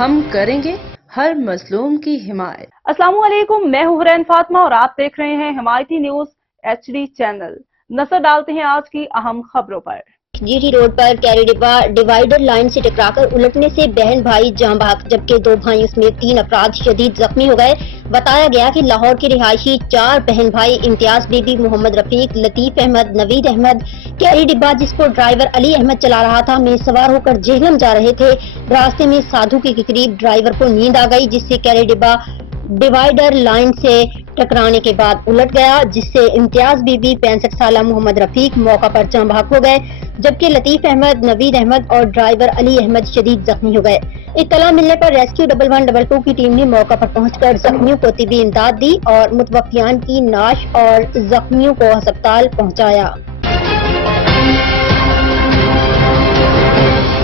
ہم کریں گے ہر مظلوم کی حمایت۔ السلام علیکم، میں ہوں حرین فاطمہ اور آپ دیکھ رہے ہیں حمایتی نیوز HD چینل۔ نظر ڈالتے ہیں آج کی اہم خبروں پر۔ جی ٹی روڈ پر کیری ڈبہ ڈیوائیڈر لائن سے ٹکرا کر الٹنے سے بہن بھائی جاں بحق جبکہ 2 بھائیوں سمیت 3 افراد شدید زخمی ہو گئے۔ بتایا گیا کہ لاہور کے رہائشی 4 بہن بھائی امتیاز بی بی، محمد رفیق، لطیف احمد، نوید احمد کیری ڈبہ جس کو ڈرائیور علی احمد چلا رہا تھا میں سوار ہو کر جہلم جا رہے تھے۔ راستے میں سادھو کے قریب ڈرائیور کو نیند آ گئی جس سے کیری ڈبہ ڈیوائیڈر لائن سے ٹکرانے کے بعد الٹ گیا جس سے امتیاز بی بی، 65 سالہ محمد رفیق موقع پر جاں بحق ہو گئے جبکہ لطیف احمد، نوید احمد اور ڈرائیور علی احمد شدید زخمی ہو گئے۔ اطلاع ملنے پر ریسکیو 1122 کی ٹیم نے موقع پر پہنچ کر زخمیوں کو طبی امداد دی اور متوفیان کی نعش اور زخمیوں کو ہسپتال پہنچایا۔